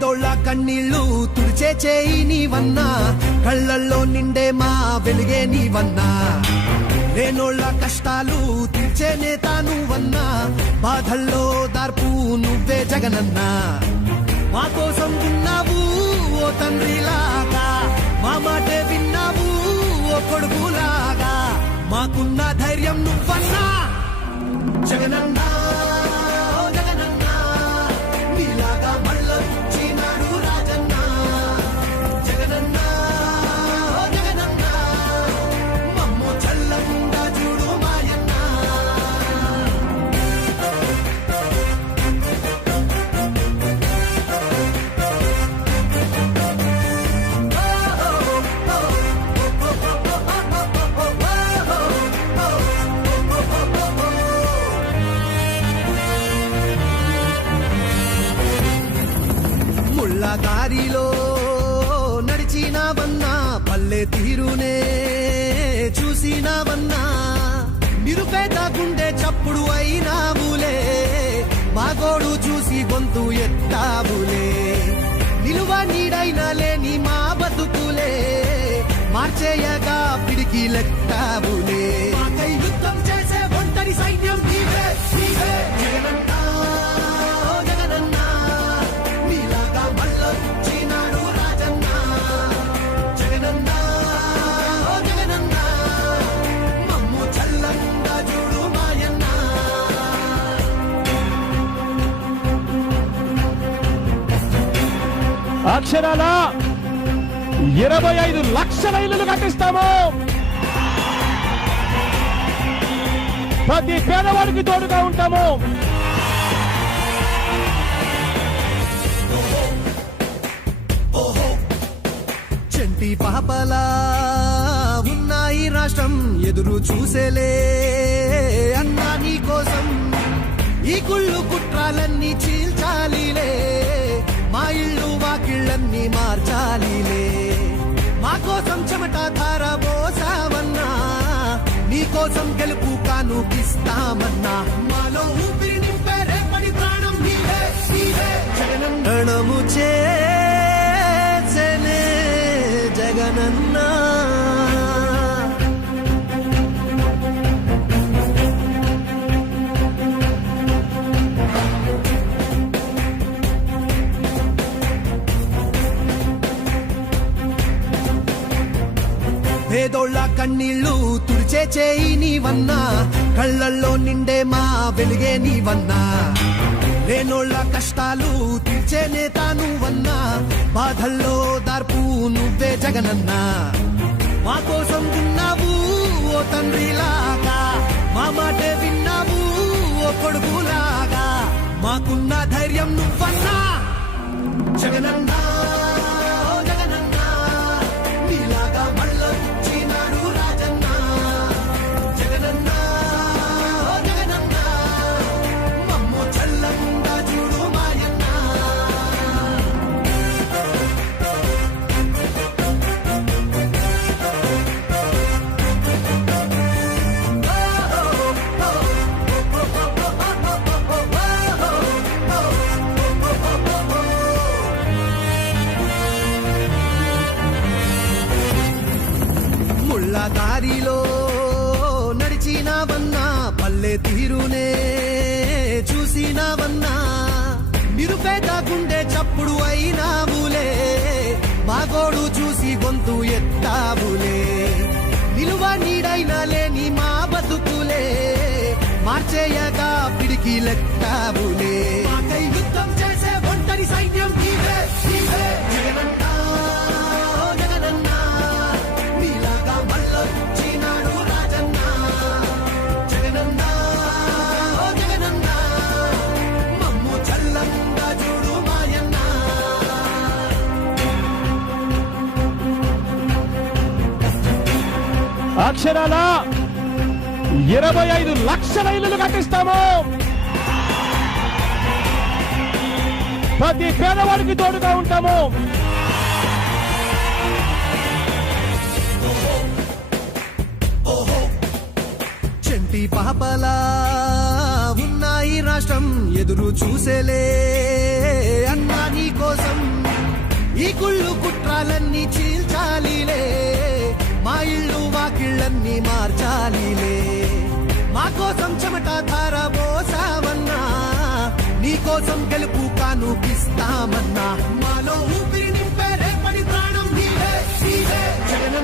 పేదోళ్ళ కన్నీళ్ళు తుడిచే చేయి నీవన్నా కళ్ళల్లో నిండే మా వెలుగే నీవన్నా. లేనోళ్ళ కష్టాలు తీర్చే నేత నువ్వన్నా బాధల్లో దార్పు నువ్వే జగనన్నా. మా కోసం ఉన్నావు ఓ తండ్రిలాగా మా మాటే విన్నావు ఓ కొడుకులాగా మాకున్న ధైర్యం నువ్వన్నా జగనన్నా. దారిలో నడిచినావన్నా పల్లె తీరునే చూసినావన్నా. నిరుపేద గుండె చప్పుడు అయినావులే మాగోడు చూసి గొంతు ఎత్తావులే. అక్షరాల ఇరవై ఐదు లక్షల ఇల్లులు కట్టిస్తాము. ప్రతి పేదవాడికి తోడుగా ఉంటాము. చంటి పాపలా ఉన్నాయి రాష్ట్రం ఎదురు చూసేలే. అన్నా నీ కోసం ఈ కుళ్ళు కుట్రాలన్నీ చీల్చాలిలే. మా ఇల్లు వాకిళ్ళన్నీ మార్చాలిలే. మా కోసం చెమట ధార పోసావన్నా నీ కోసం గెలుపు కానుకిస్తామన్నా. మాలో ఊపిరి నింపే రేపటి ప్రాణం నీవే నీవే. జగనము చేసనే జగనన్నా. పేదోళ్ళ కన్నీళ్ళు తుడిచే చేయి నీవన్నా కళ్ళల్లో నిండే మా వెలిగే నీవన్నా. లేనోళ్ళ కష్టాలు తీర్చే నేత నువ్వన్నా బాధల్లో దార్పు నువ్వే జగనన్నా. మా కోసం ఉన్నావు ఓ తండ్రిలాగా మా మాటే విన్నావు ఓ కొడుకులాగా మాకున్న ధైర్యం నువ్వన్నా జగనన్నా. దారిలో నడిచినావన్నా పల్లె తీరునే చూసినావన్నా. నిరుపేద గుండె చప్పుడు అయినావులే మాగోడు చూసి గొంతు ఎత్తావులే. అక్షరాల ఇరవై ఐదు లక్షల ఇల్లులు కట్టిస్తాము. ప్రతి పేదవాడికి తోడుగా ఉంటాము. చంటి పాపలా ఉన్నాయి రాష్ట్రం ఎదురు చూసేలే. అన్నా నీ కోసం గుళ్ళు కుట్రాలన్నీ చీల్చాలి. ఇళ్ళు వాకిళ్ళన్నీ మార్చాలిలే. మా కోసం చెమట ధార పోసామన్నా నీ కోసం గెలుపు కానుకిస్తామన్నా. మాలో ఊపిరిని